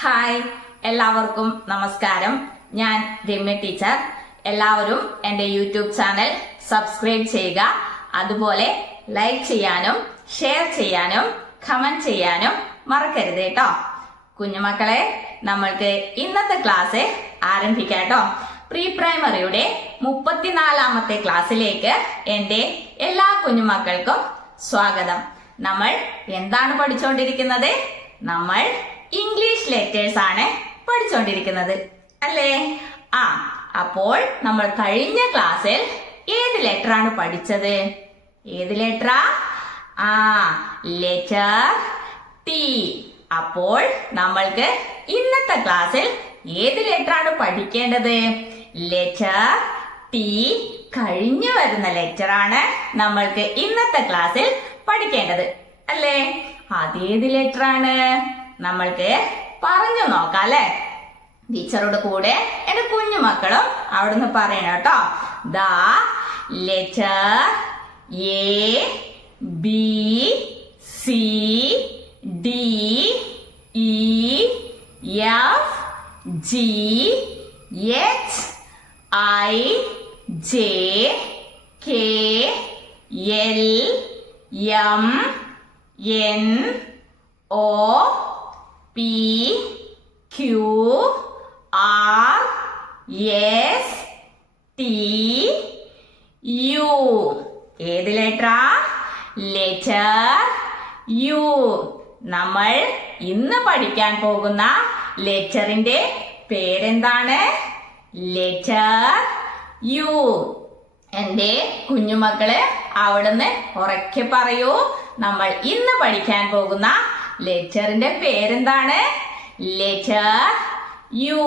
Hi, എല്ലാവർക്കും നമസ്കാരം. ഞാൻ രമ്യ ടീച്ചർ. എല്ലാവരും എൻ്റെ യൂട്യൂബ് ചാനൽ സബ്സ്ക്രൈബ് ചെയ്യുക. അതുപോലെ ലൈക്ക് ചെയ്യാനും ഷെയർ ചെയ്യാനും കമന്റ് ചെയ്യാനും മറക്കരുത് കേട്ടോ. കുഞ്ഞുമക്കളെ, നമ്മൾക്ക് ഇന്നത്തെ ക്ലാസ് ആരംഭിക്കാം കേട്ടോ. പ്രീ പ്രൈമറിയുടെ 34ാമത്തെ ക്ലാസ്സിലേക്ക് എൻ്റെ എല്ലാ കുഞ്ഞുമക്കൾക്കും സ്വാഗതം. നമ്മൾ എന്താണ് പഠിച്ചുകൊണ്ടിരിക്കുന്നത്? നമ്മൾ ഇംഗ്ലീഷ് ലെറ്റേഴ്സ് ആണ് പഠിച്ചുകൊണ്ടിരിക്കുന്നത്, അല്ലേ? അപ്പോൾ നമ്മൾ കഴിഞ്ഞ ക്ലാസ്സിൽ ഏത് ലെറ്റർ ആണ് പഠിച്ചത്? ഏത് ലെറ്ററാ? Letter T. അപ്പോൾ നമ്മൾക്ക് ഇന്നത്തെ ക്ലാസ്സിൽ ഏത് ലെറ്റർ ആണ് പഠിക്കേണ്ടത്? ലെറ്റർ ടി കഴിഞ്ഞു വരുന്ന ലെറ്റർ ആണ് നമ്മൾക്ക് ഇന്നത്തെ ക്ലാസ്സിൽ പഠിക്കേണ്ടത്, അല്ലേ? അതേത് ലെറ്റർ ആണ്? നമ്മൾക്ക് പറഞ്ഞു നോക്കാം, അല്ലെ? ടീച്ചറോട് കൂടെ എന്റെ കുഞ്ഞുമക്കളും അവിടുന്ന് പറയണം കേട്ടോ. The letter A B C D E F G H I J K L M N O P Q R S T U. ഏത് ലെറ്ററാ? Letter U. നമ്മൾ ഇന്ന് പഠിക്കാൻ പോകുന്ന ലെറ്ററിന്റെ പേരെന്താണ്? Letter U. എന്റെ കുഞ്ഞുമക്കള് അവിടുന്ന് ഉറക്കെ പറയൂ. നമ്മൾ ഇന്ന് പഠിക്കാൻ പോകുന്ന ലെറ്ററിന്റെ പേരെന്താണ്? Letter U.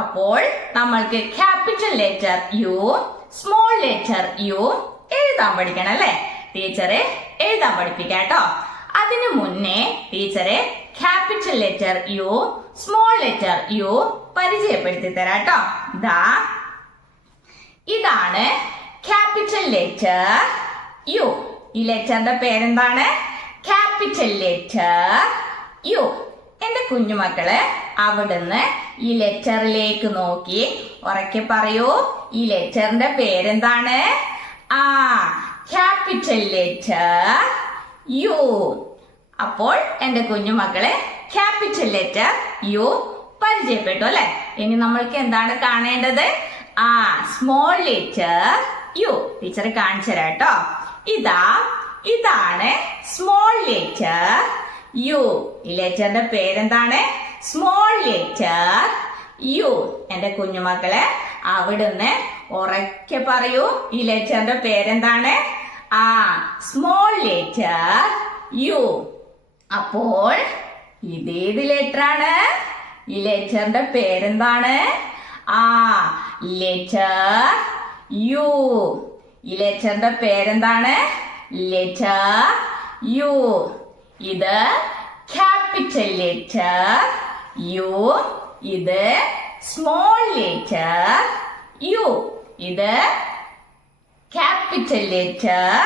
അപ്പോൾ നമ്മൾക്ക് capital letter U, small letter U എഴുതാൻ പഠിക്കണം, അല്ലെ? ടീച്ചറെ എഴുതാൻ പഠിപ്പിക്കാം കേട്ടോ. അതിനു മുന്നേ ടീച്ചറെ capital letter U, small letter U പരിചയപ്പെടുത്തി തരാം കേട്ടോ. ഇതാണ് ക്യാപിറ്റൽ ലെറ്റർ യു. ഈ ലെറ്ററിന്റെ പേരെന്താണ്? Capital letter U. എന്റെ കുഞ്ഞുമക്കള് അവിടുന്ന് ഈ ലെറ്ററിലേക്ക് നോക്കി ഉറക്കെ പറയൂ. ഈ ലെറ്ററിന്റെ പേരെന്താണ്? Capital letter U. അപ്പോൾ എന്റെ കുഞ്ഞുമക്കളെ ക്യാപിറ്റൽ ലെറ്റർ യു പരിചയപ്പെട്ടു, അല്ലെ? ഇനി നമ്മൾക്ക് എന്താണ് കാണേണ്ടത്? Small letter U. ടീച്ചർ കാണിച്ചു തരാം കേട്ടോ. ഇതാണ് സ്മോൾ ലെറ്റർ യു. ഈ ലെറ്ററിന്റെ പേരെന്താണ്? Small letter U. എന്റെ കുഞ്ഞുമക്കളെ അവിടുന്ന് ഉറക്കെ പറയൂ. ഈ ലെറ്ററിന്റെ പേരെന്താണ്? Small letter U. അപ്പോൾ ഇതേത് ലെറ്റർ ആണ്? ഈ ലെറ്ററിന്റെ പേരെന്താണ്? Letter U. ഈ ലെറ്ററിന്റെ പേരെന്താണ്? Letter U. ഇത് ക്യാപിറ്റൽ ലെറ്റർ യു. ഇത് സ്മോൾ ലെറ്റർ യു. ഇത് ക്യാപിറ്റൽ ലെറ്റർ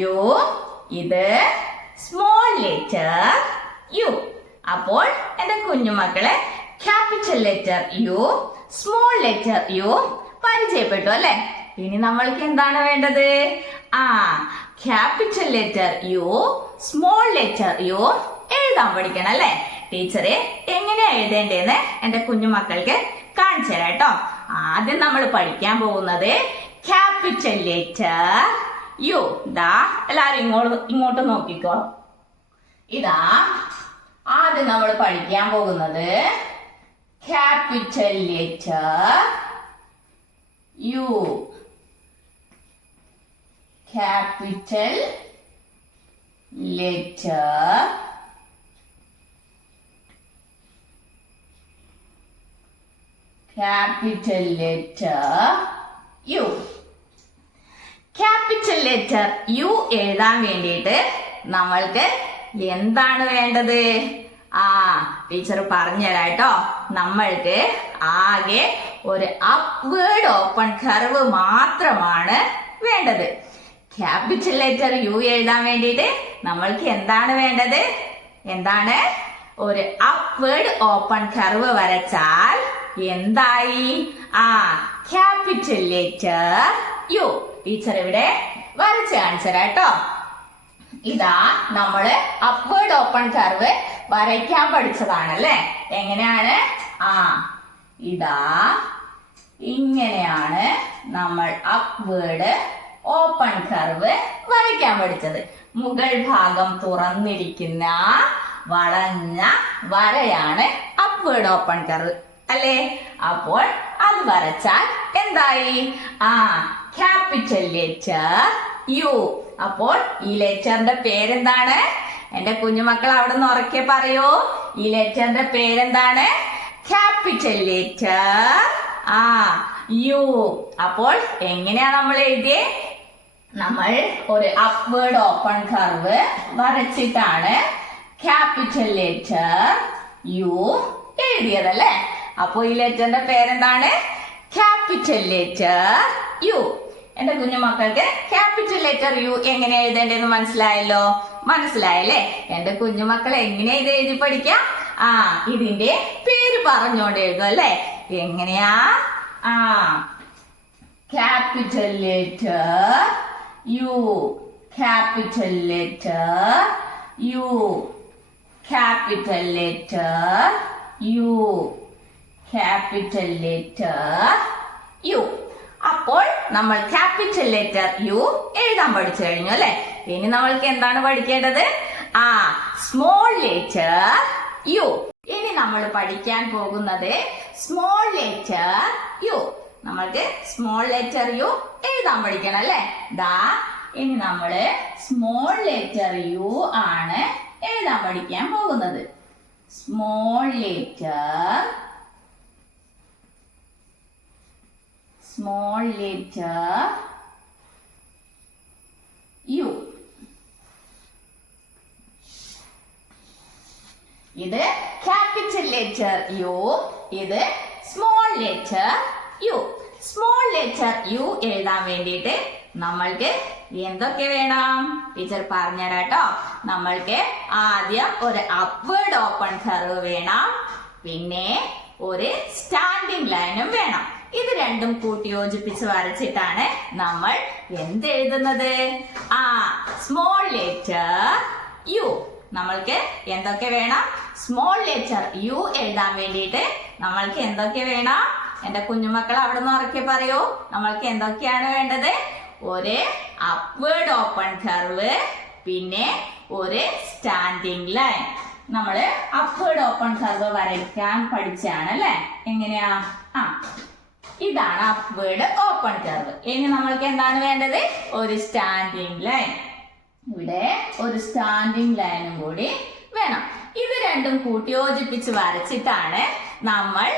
യു. ഇത് സ്മോൾ ലെറ്റർ യു. അപ്പോൾ എന്റെ കുഞ്ഞുമക്കളെ capital letter U, small letter U പരിചയപ്പെട്ടു, അല്ലെ? ഇനി നമ്മൾക്ക് എന്താണ് വേണ്ടത്? Capital letter U, small letter U എഴുതാൻ പഠിക്കണം, അല്ലെ? ടീച്ചറെ എങ്ങനെയാ എഴുതേണ്ടതെന്ന് എന്റെ കുഞ്ഞുമക്കൾക്ക് കാണിച്ചു തരാം കേട്ടോ. ആദ്യം നമ്മൾ പഠിക്കാൻ പോകുന്നത് ക്യാപിറ്റൽ ലെറ്റർ യു. എല്ലാരും ഇങ്ങോട്ട് നോക്കിക്കോ. ആദ്യം നമ്മൾ പഠിക്കാൻ പോകുന്നത് capital letter U. Capital letter U. Capital letter U എഴുതാൻ വേണ്ടിയിട്ട് നമ്മൾക്ക് എന്താണ് വേണ്ടത്? ടീച്ചർ പറഞ്ഞുതരാം കേട്ടോ. നമ്മൾക്ക് ആകെ ഒരു അപ്വേർഡ് ഓപ്പൺ കർവ് മാത്രമാണ് വേണ്ടത്. ക്യാപിറ്റൽ ലെറ്റർ യു എഴുതാൻ വേണ്ടിയിട്ട് നമ്മൾക്ക് എന്താണ് വേണ്ടത്? എന്താണ്? ഒരു അപ്വേർഡ് ഓപ്പൺ കർവ് വരച്ചാൽ എന്തായി? Capital letter U. ടീച്ചർ ഇവിടെ വരച്ച് കാണിച്ചുതരാം കേട്ടോ. ഇതാ നമ്മള് അപ്വേർഡ് ഓപ്പൺ കർവ് വരയ്ക്കാൻ പഠിച്ചതാണല്ലേ. എങ്ങനെയാണ്? ഇതാ ഇങ്ങനെയാണ് നമ്മൾ അപ്വേർഡ് ഓപ്പൺ കർവ് വരയ്ക്കാൻ പഠിച്ചത്. മുകൾ ഭാഗം തുറന്നിരിക്കുന്ന വളഞ്ഞ വരയാണ് അപ്വേർഡ് ഓപ്പൺ കർവ് അല്ലേ. അപ്പോൾ അത് വരച്ചാൽ എന്തായി? Capital letter U. അപ്പോൾ ഈ ലെറ്ററിന്റെ പേരെന്താണ്? എന്റെ കുഞ്ഞുമക്കൾ അവിടെ നിന്ന് ഉറക്കെ പറയൂ. ഈ ലെറ്ററിന്റെ പേരെന്താണ്? Capital letter U. അപ്പോൾ എങ്ങനെയാ നമ്മൾ എഴുതിയേ? നമ്മൾ ഒരു അപ്വേർഡ് ഓപ്പൺ കർവ് വരച്ചിട്ടാണ് ക്യാപിറ്റൽ ലെറ്റർ യു എഴുതിയതല്ലേ. അപ്പൊ ഈ ലെറ്ററിന്റെ പേരെന്താണ്? Capital letter U. എന്റെ കുഞ്ഞുമക്കൾക്ക് ക്യാപിറ്റൽ ലെറ്റർ യു എങ്ങനെ എഴുതേണ്ടതെന്ന് മനസ്സിലായല്ലോ. മനസ്സിലായല്ലേ? എന്റെ കുഞ്ഞുമക്കൾ എങ്ങനെയാ ഇത് എഴുതി പഠിക്കാം? ഇതിന്റെ പേര് പറഞ്ഞോണ്ട് എഴുതും അല്ലേ. എങ്ങനെയാ? Capital letter U, capital letter U, capital letter U, capital letter U. അപ്പോൾ നമ്മൾ ക്യാപിറ്റൽ ലെറ്റർ യു എഴുതാൻ പഠിച്ചു കഴിഞ്ഞു അല്ലെ. ഇനി നമ്മൾക്ക് എന്താണ് പഠിക്കേണ്ടത്? Small letter U. ഇനി നമ്മൾ പഠിക്കാൻ പോകുന്നത് സ്മോൾ ലെറ്റർ യു. നമ്മൾക്ക് സ്മോൾ ലെറ്റർ യു എഴുതാൻ പഠിക്കണം അല്ലെ. ഇനി നമ്മള് സ്മോൾ ലെറ്റർ യു ആണ് എഴുതാൻ പഠിക്കാൻ പോകുന്നത്. Small letter U. ഇത് ക്യാപിറ്റൽ ലെറ്റർ യു, ഇത് small letter U. Small letter U എഴുതാൻ വേണ്ടിയിട്ട് നമ്മൾക്ക് എന്തൊക്കെ വേണം? ടീച്ചർ പറഞ്ഞുതരാട്ടോ. നമ്മൾക്ക് ആദ്യം ഒരു അപ്വേർഡ് ഓപ്പൺ കർവ് വേണം, പിന്നെ ഒരു സ്റ്റാൻഡിംഗ് ലൈനും വേണം. ഇത് രണ്ടും കൂട്ടി യോജിപ്പിച്ച് വരച്ചിട്ടാണ് നമ്മൾ എന്ത് എഴുതുന്നത്? Small letter U. നമ്മൾക്ക് എന്തൊക്കെ വേണം? സ്മോൾ ലെറ്റർ യു എഴുതാൻ വേണ്ടിയിട്ട് നമ്മൾക്ക് എന്തൊക്കെ വേണം? എന്റെ കുഞ്ഞുമക്കൾ അവിടെ നിന്ന് ഉറക്കെ പറയൂ. നമ്മൾക്ക് എന്തൊക്കെയാണ് വേണ്ടത്? ഒരു അപ്വേർഡ് ഓപ്പൺ കർവ്, പിന്നെ ഒരു സ്റ്റാൻഡിംഗ് ലൈൻ. നമ്മള് അപ്വേർഡ് ഓപ്പൺ കർവ് വരയ്ക്കാൻ പഠിച്ചാണ് അല്ലെ. എങ്ങനെയാ? ഇതാണ് അപ്വേർഡ് ഓപ്പൺ കർവ്. ഇനി നമ്മൾക്ക് എന്താണ് വേണ്ടത്? ഒരു സ്റ്റാൻഡിംഗ് ലൈൻ. ഇവിടെ ഒരു സ്റ്റാൻഡിംഗ് ലൈനും കൂടി വേണം. ഇത് രണ്ടും കൂട്ടി യോജിപ്പിച്ച് വരച്ചിട്ടാണ് നമ്മൾ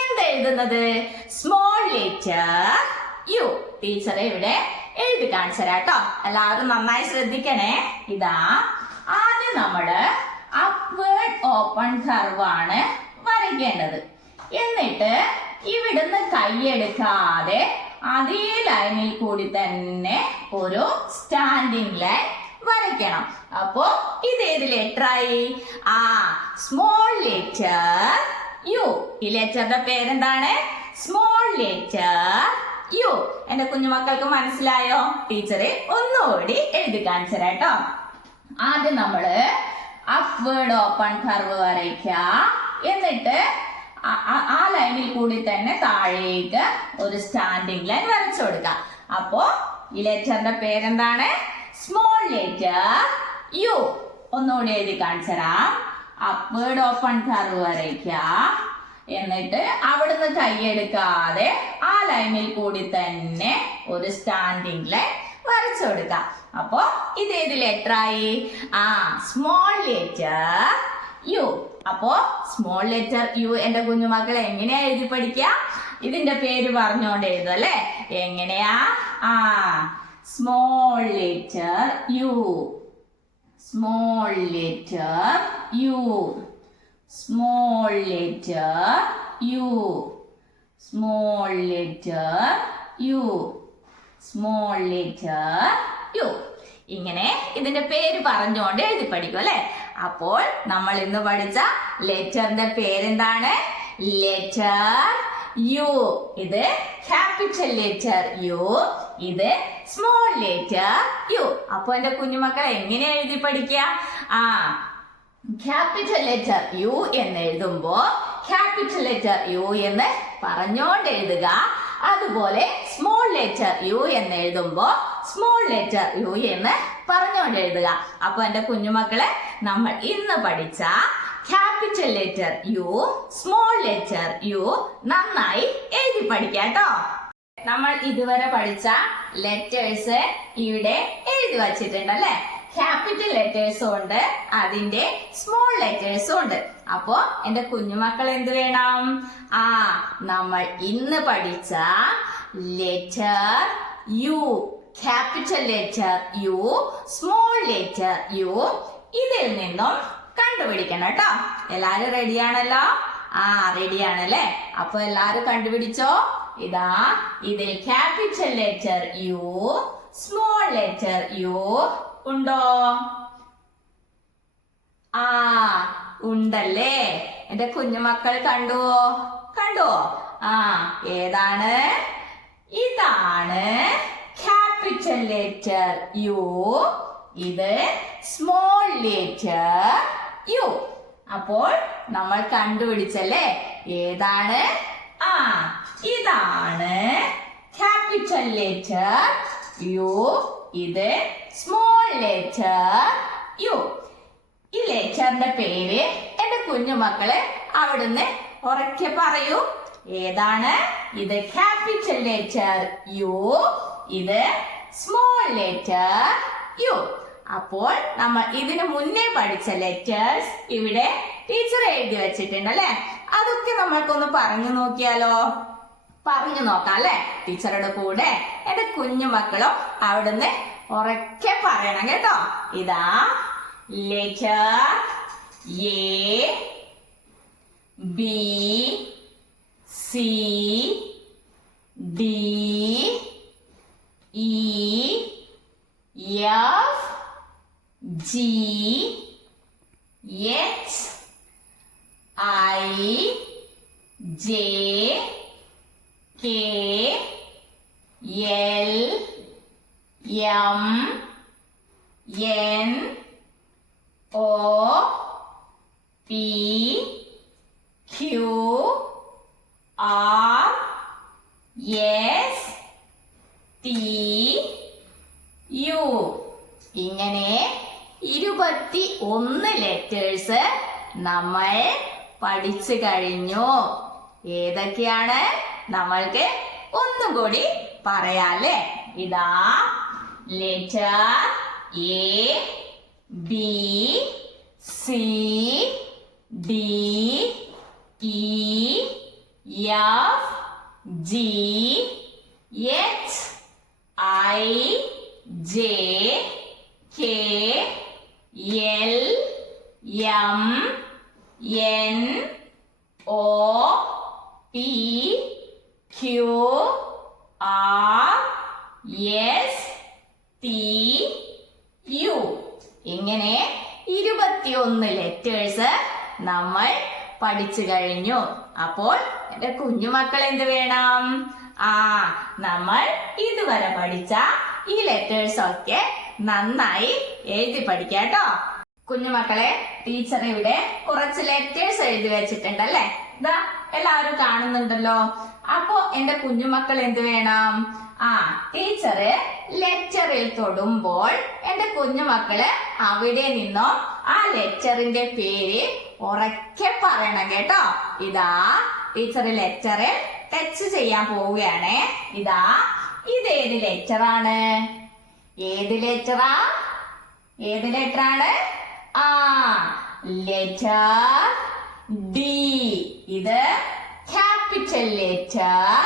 എന്തെഴുതുന്നത്? Small letter U. ടീച്ചറെ ഇവിടെ എഴുതി കാണിച്ചരാട്ടോ. എല്ലാവരും നന്നായി ശ്രദ്ധിക്കണേ. ഇതാ ആദ്യം നമ്മള് അപ്വേർഡ് ഓപ്പൺ കർവ് ആണ് വരയ്ക്കേണ്ടത്. എന്നിട്ട് ഇവിടുന്ന് കൈയെടുക്കാതെ അതേ ലൈനിൽ കൂടി തന്നെ ഒരു സ്റ്റാൻഡിംഗ് ലൈൻ വരയ്ക്കണം. അപ്പോ ഇത് ഏത് ലെറ്റർ ആയി? Small letter U. ഈ ലെറ്ററിന്റെ പേരെന്താണ്? Small letter U. എന്റെ കുഞ്ഞുമക്കൾക്ക് മനസ്സിലായോ? ടീച്ചറെ ഒന്നുകൂടി എഴുതി കാണിച്ചരാട്ടോ. ആദ്യം നമ്മള് അപ്വേർഡ് ഓപ്പൺ കർവ് വരയ്ക്കുക. എന്നിട്ട് ആ ലൈനിൽ കൂടി തന്നെ താഴേക്ക് ഒരു സ്റ്റാൻഡിംഗ് ലൈൻ വരച്ചു കൊടുക്കാം. അപ്പോ ഈ ലെറ്ററിന്റെ പേരെന്താണ്? Small letter U. ഒന്നുകൂടി എഴുതി കാണിച്ചരാം. അപ്വേർഡ് ഓപ്പൺ കർവ് വരയ്ക്കുക. എന്നിട്ട് അവിടുന്ന് കൈയെടുക്കാതെ ആ ലൈനിൽ കൂടി തന്നെ ഒരു സ്റ്റാൻഡിംഗ് ലൈൻ വരച്ചു കൊടുക്കാം. അപ്പോ ഇത് ഏത് ലെറ്റർ ആയി? Small letter U. അപ്പോ സ്മോൾ ലെറ്റർ യു എന്റെ കുഞ്ഞുമക്കൾ എങ്ങനെയാ എഴുതി പഠിക്കുക? ഇതിന്റെ പേര് പറഞ്ഞുകൊണ്ട് എഴുതും അല്ലെ. എങ്ങനെയാ? Small letter U, small letter U, small letter U, small letter U, small letter U. ഇങ്ങനെ ഇതിന്റെ പേര് പറഞ്ഞുകൊണ്ട് എഴുതി പഠിക്കും അല്ലെ. അപ്പോൾ നമ്മൾ ഇന്ന് പഠിച്ച ലെറ്ററിന്റെ പേരെന്താണ്? Letter U. ഇത് ക്യാപിറ്റൽ ലെറ്റർ യു, ഇത് സ്മോൾ ലെറ്റർ യു. അപ്പൊ എന്റെ കുഞ്ഞുമക്കൾ എങ്ങനെ എഴുതി പഠിക്കുക? ക്യാപിറ്റൽ ലെറ്റർ യു എന്ന് എഴുതുമ്പോ ക്യാപിറ്റൽ ലെറ്റർ യു എന്ന് പറഞ്ഞോണ്ട് എഴുതുക. അതുപോലെ സ്മോൾ ലെറ്റർ യു എന്ന് എഴുതുമ്പോ സ്മോൾ ലെറ്റർ യു എന്ന് പറഞ്ഞോണ്ട് എഴുതുക. അപ്പൊ എന്റെ കുഞ്ഞുമക്കളെ, നമ്മൾ ഇന്ന് പഠിച്ച capital letter U, small letter U നന്നായി എഴുതി പഠിക്കാട്ടോ. നമ്മൾ ഇതുവരെ പഠിച്ച ലെറ്റേഴ്സ് ഇവിടെ എഴുതി വച്ചിട്ടുണ്ടല്ലേ? ക്യാപിറ്റൽ ലെറ്റേഴ്സും ഉണ്ട്, അതിന്റെ സ്മോൾ ലെറ്റേഴ്സും ഉണ്ട്. അപ്പോ എന്റെ കുഞ്ഞുമക്കൾ എന്ത് വേണം? നമ്മൾ ഇന്ന് പഠിച്ച letter U, capital letter U, small letter U, ഇതിൽ നിന്നും കണ്ടുപിടിക്കണം കേട്ടോ. എല്ലാരും റെഡിയാണല്ലോ? റെഡിയാണല്ലേ? അപ്പൊ എല്ലാരും കണ്ടുപിടിച്ചോ? ഇതാ, ഇതിൽ capital letter U, small letter U ഉണ്ടോ? ഉണ്ടല്ലേ? എന്റെ കുഞ്ഞുമക്കൾ കണ്ടുവോ? ഏതാണ്? ഇതാണ് ക്യാപിറ്റൽ ലെറ്റർ യു, ഇത് സ്മോൾ ലെറ്റർ യു. അപ്പോൾ നമ്മൾ കണ്ടുപിടിച്ചല്ലേ ഏതാണ്? ഇതാണ് ക്യാപിറ്റൽ ലെറ്റർ യു, ഇത് സ്മോൾ ലെറ്റർ യു. ഈ ലെറ്ററിന്റെ പേര് എന്റെ കുഞ്ഞുമക്കളെ അവിടുന്ന് ഉറക്കെ പറയൂ. ഏതാണ്? ഇത് ക്യാപിറ്റൽ ലെറ്റർ യു, ഇത് സ്മോൾ ലെറ്റർ യു. അപ്പോൾ നമ്മൾ ഇതിനു മുന്നേ പഠിച്ച ലെറ്റേഴ്സ് ഇവിടെ ടീച്ചർ എഴുതി വെച്ചിട്ടുണ്ടല്ലേ? അതൊക്കെ നമ്മൾക്കൊന്ന് പറഞ്ഞു നോക്കിയാലോ? പറഞ്ഞു നോക്കാം അല്ലെ? ടീച്ചറുടെ കൂടെ എന്റെ കുഞ്ഞുമക്കളും അവിടുന്ന് ഉറക്കെ പറയണം കേട്ടോ. ഇതാ letter A, B, C, D, E, F, G, H, I, J, K, L, M, N, O, P, Q, R, S, T, U. ഇങ്ങനെ 21 ലെറ്റേഴ്സ് നമ്മൾ പഠിച്ചു കഴിഞ്ഞു. ഏതൊക്കെയാണ്? നമ്മൾക്ക് ഒന്നും കൂടി പറയാല്ലേ? ഇതാ letter A, B, C, D, E, F, G, H, I, J, K, L, M, N, O, P, Q, R, S, T, U. ഇങ്ങനെ 21 ലെറ്റേഴ്സ് നമ്മൾ പഠിച്ചു കഴിഞ്ഞു. അപ്പോൾ എന്റെ കുഞ്ഞുമക്കൾ എന്ത് വേണം? നമ്മൾ ഇതുവരെ പഠിച്ച ഈ ലെറ്റേഴ്സ് ഒക്കെ നന്നായി എഴുതി പഠിക്കാട്ടോ. കുഞ്ഞുമക്കളെ, ടീച്ചർ ഇവിടെ കുറച്ച് ലെറ്റേഴ്സ് എഴുതി വെച്ചിട്ടുണ്ടല്ലേ? ഇതാ എല്ലാവരും കാണുന്നുണ്ടല്ലോ. അപ്പോ എന്റെ കുഞ്ഞുമക്കൾ എന്ത് വേണം? ടീച്ചറ് ലെറ്ററിൽ തൊടുമ്പോൾ എന്റെ കുഞ്ഞുമക്കള് അവിടെ നിന്നോ ആ ലെറ്ററിന്റെ പേര് ഉറക്കെ പറയണം കേട്ടോ. ഇതാ ടീച്ചർ ലെറ്ററ് ടച്ച് ചെയ്യാൻ പോവുകയാണേ. ഇതാ, ഇതേത് ലെറ്ററാണ്? ഏത് ലെറ്ററാ? Letter D. ഇത് ക്യാപിറ്റൽ ലെറ്റർ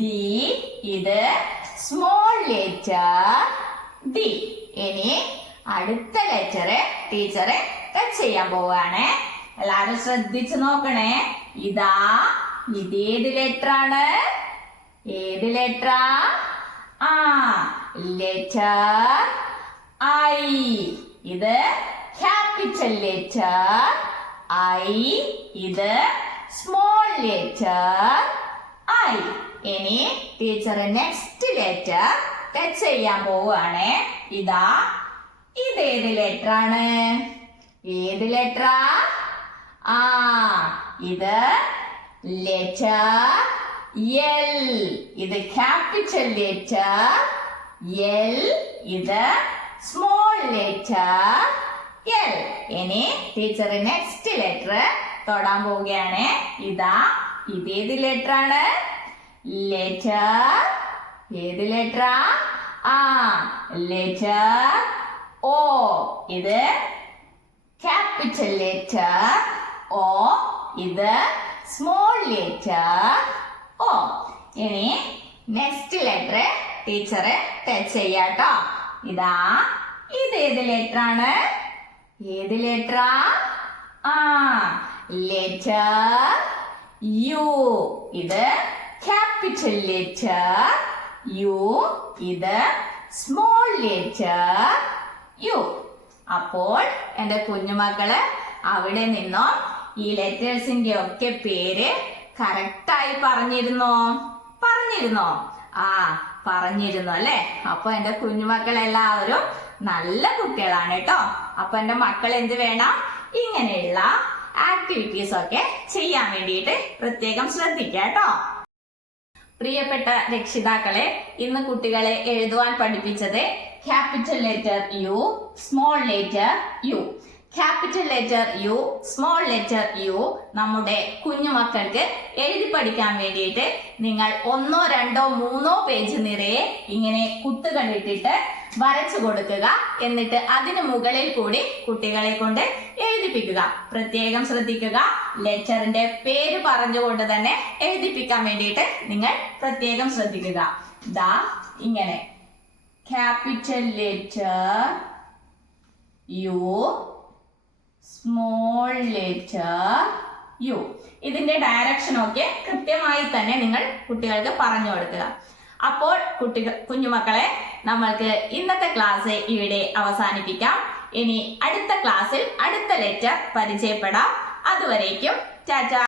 ഡി, ഇത് സ്മോൾ ലെറ്റർ ഡി. ഇനി അടുത്ത ലെറ്ററ് ടീച്ചറ് ടച്ച് ചെയ്യാൻ പോവുകയാണേ. എല്ലാരും ശ്രദ്ധിച്ചു നോക്കണേ. ഇതാ, ഇതേത് ലെറ്ററാണ്? ഏത് ലെറ്ററാ? Letter I. ഇത് ക്യാപിറ്റൽ ലെറ്റർ ഐ. ഇത് സ്മോൾ ലെറ്റർ ഐ. ഇനി ടീച്ചർ നെക്സ്റ്റ് ലെറ്റർ ടച്ച് ചെയ്യാൻ പോവുകയാണ്. ഇതാ ഇതേത് ലെറ്റർ ആണ്? ഏത് ലെറ്ററാ? ഇത് ലെറ്റർ എൽ. ഇത് ക്യാപിറ്റൽ ലെറ്റർ എൽ. ഇത് സ്മോൾ ലെറ്റർ എൽ. ഇനി ടീച്ചർ നെക്സ്റ്റ് ലെറ്റർ തൊടാൻ പോവുകയാണ്. ഇതാ ഇതേത് ലെറ്റർ ആണ്? ലെറ്റർ ഏത് ലെറ്ററാ? ലെറ്റർ ഓ. ഇത് ക്യാപിറ്റൽ ലെറ്റർ ഓ. ഇത് സ്മോൾ ലെറ്റർ ഓ. ഇനി നെക്സ്റ്റ് ലെറ്റർ ടീച്ചർ ടച്ച് ചെയ്യാട്ടോ. ഇതാ ഇതേത് ലെറ്റർ ആണ്? ഏത് ലെറ്ററാ? Letter U. ഇത് ക്യാപിറ്റൽ ലെറ്റർ യു. ഇത് സ്മോൾ ലെറ്റർ യു. അപ്പോൾ എന്റെ കുഞ്ഞുമക്കള് അവിടെ നിന്നോ ഈ ലെറ്റേഴ്സിന്റെ ഒക്കെ പേര് കറക്റ്റായി പറഞ്ഞിരുന്നോ? പറഞ്ഞിരുന്നു അല്ലെ? അപ്പൊ എന്റെ കുഞ്ഞുമക്കൾ എല്ലാവരും നല്ല കുട്ടികളാണ് കേട്ടോ. അപ്പൊ എന്റെ മക്കൾ എന്ത് വേണം? ഇങ്ങനെയുള്ള ആക്ടിവിറ്റീസ് ഒക്കെ ചെയ്യാൻ വേണ്ടിയിട്ട് പ്രത്യേകം ശ്രദ്ധിക്കുക കേട്ടോ. പ്രിയപ്പെട്ട രക്ഷിതാക്കളെ, ഇന്ന് കുട്ടികളെ എഴുതുവാൻ പഠിപ്പിച്ചത് capital letter U, small letter U. Capital letter U, small letter U നമ്മുടെ കുഞ്ഞുമക്കൾക്ക് എഴുതി പഠിക്കാൻ വേണ്ടിയിട്ട് നിങ്ങൾ 1, 2, 3 പേജ് നിറയെ ഇങ്ങനെ കുത്തുകണ്ടിട്ടിട്ട് വരച്ചു കൊടുക്കുക. എന്നിട്ട് അതിന് മുകളിൽ കൂടി കുട്ടികളെ കൊണ്ട് എഴുതിപ്പിക്കുക. പ്രത്യേകം ശ്രദ്ധിക്കുക, ലെറ്ററിന്റെ പേര് പറഞ്ഞുകൊണ്ട് തന്നെ എഴുതിപ്പിക്കാൻ വേണ്ടിയിട്ട് നിങ്ങൾ പ്രത്യേകം ശ്രദ്ധിക്കുക. ദാ ഇങ്ങനെ capital letter U, small letter U. ഇതിന്റെ ഡയറക്ഷൻ ഒക്കെ കൃത്യമായി തന്നെ നിങ്ങൾ കുട്ടികൾക്ക് പറഞ്ഞു കൊടുക്കുക. അപ്പോൾ കുഞ്ഞുമക്കളെ, നമ്മൾക്ക് ഇന്നത്തെ ക്ലാസ് ഇവിടെ അവസാനിപ്പിക്കാം. ഇനി അടുത്ത ക്ലാസ്സിൽ അടുത്ത ലെറ്റർ പരിചയപ്പെടാം. അതുവരേക്കും ടാറ്റാ.